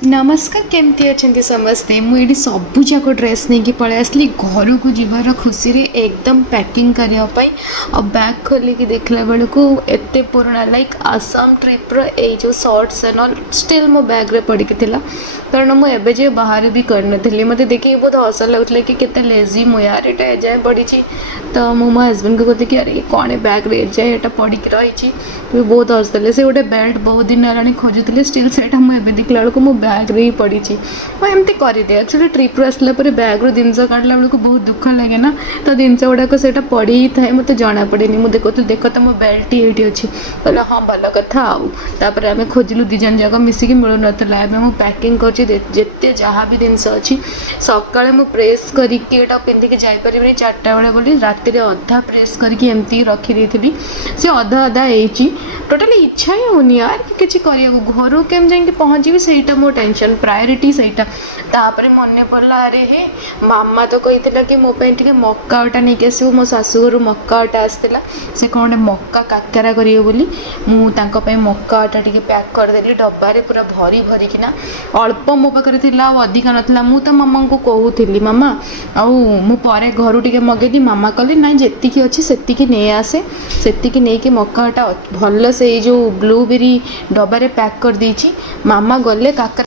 नमस्कार केमती अच्छा समस्ते मुझे सबूक ड्रेस नहीं पलि आसली घर को जीवार खुशी रे एकदम पैकिंग करने और बैग खोलिकी देखला बेलू एत पुराणा लाइक आसाम ट्रिप्र ये जो सर्ट्स एंड ऑल स्टिल मो बैग रे पड़ी थिला कारण मुझे जे बाहर भी करनी मत देखिए बहुत हस लगुला कि केते लेजी मु यार एटा एजाए पड़ी तो मो हजबैंड को कहते कि अरे कौन बैग रे एजाए एटा पड़ी रही बहुत हसते से गोटे बेल्ट बहुत दिन है खोजुले स्टिल से मुझे देखला बेलू मो बैग रे ही पड़ी एमती करदे एक्चुअली ट्रिप्रु आसला बैग्रु जिनस काढ़ला बेलू बहुत दुख लगे ना तो जिनस गुड़ाक से पड़ी ही थाए मत जना पड़े मुझे देखुली देख तो मो बेल्ट ये अच्छी कहला हाँ भल कथा आउे आम खोजिलु दिजन जाक मिसिक मिलू नाला मुझे पैकिंग करते जहाँ भी जिनस अच्छी सकाଳେ ମୁଁ ପ୍ରେସ୍ କରିକି ଏଇଟା ପିନ୍ଧିକି ଯାଇପାରିବିନି 4ଟା ବେଳେ ବୋଲି ରାତିରେ ଅଧା ପ୍ରେସ୍ କରିକି ଏମିତି ରଖିଦେଇଥିଲି ସେ ଅଧା ଅଧା ହେଇଛି ଟୋଟାଲି ଇଚ୍ଛା ହିଁ ହେଉନି यार କିଛି କରିବାକୁ ଘରୁ କେମିତି ଯାଇକି ପହଞ୍ଚିବି ସେଇଟା ମୋ ଟେନସନ୍ प्रायोरिटी ସେଇଟା ତାପରେ ମନେ ପଡ଼ିଲା ଆରେ ହେ ମାମା ତ କହିଥିଲା କି ମୋ ପାଇଁ ଟିକେ ମକା ଅଟା ନେଇକି ଆସିବୁ ମୋ ଶାଶୁଘରୁ ମକା ଅଟା ଆସିଥିଲା ସେ କ'ଣ ଗୋଟେ ମକା କାକରା କରିବେ ବୋଲି ମୁଁ ତାଙ୍କ ପାଇଁ ମକା ଅଟା ଟିକେ ପ୍ୟାକ୍ କରିଦେଲି ଡବାରେ ପୁରା ଭରି ଭରିକିନା ଅଳ୍ପ ମୋ ପାଖରେ ଥିଲା ଆଉ ଅଧିକା ନଥିଲା ମୁଁ ତ ମାମାଙ୍କୁ କହୁଥିଲି ମାମା ଆଉ ମୁଁ ପରେ ଘରୁ ଟିକେ ମଗେଇଲି ମାମା କହିଲେ ନାଇଁ ଯେତିକି ଅଛି ସେତିକି ନେଇ ଆସେ ସେତିକି ନେଇକି ମକା ଅଟା ଭଲ ସେ ଏଇ ଯେଉଁ ବ୍ଲୁବେରୀ ଡବାରେ ପ୍ୟାକ୍ କରିଦେଇଛି ମାମା ଗଲେ କାକରା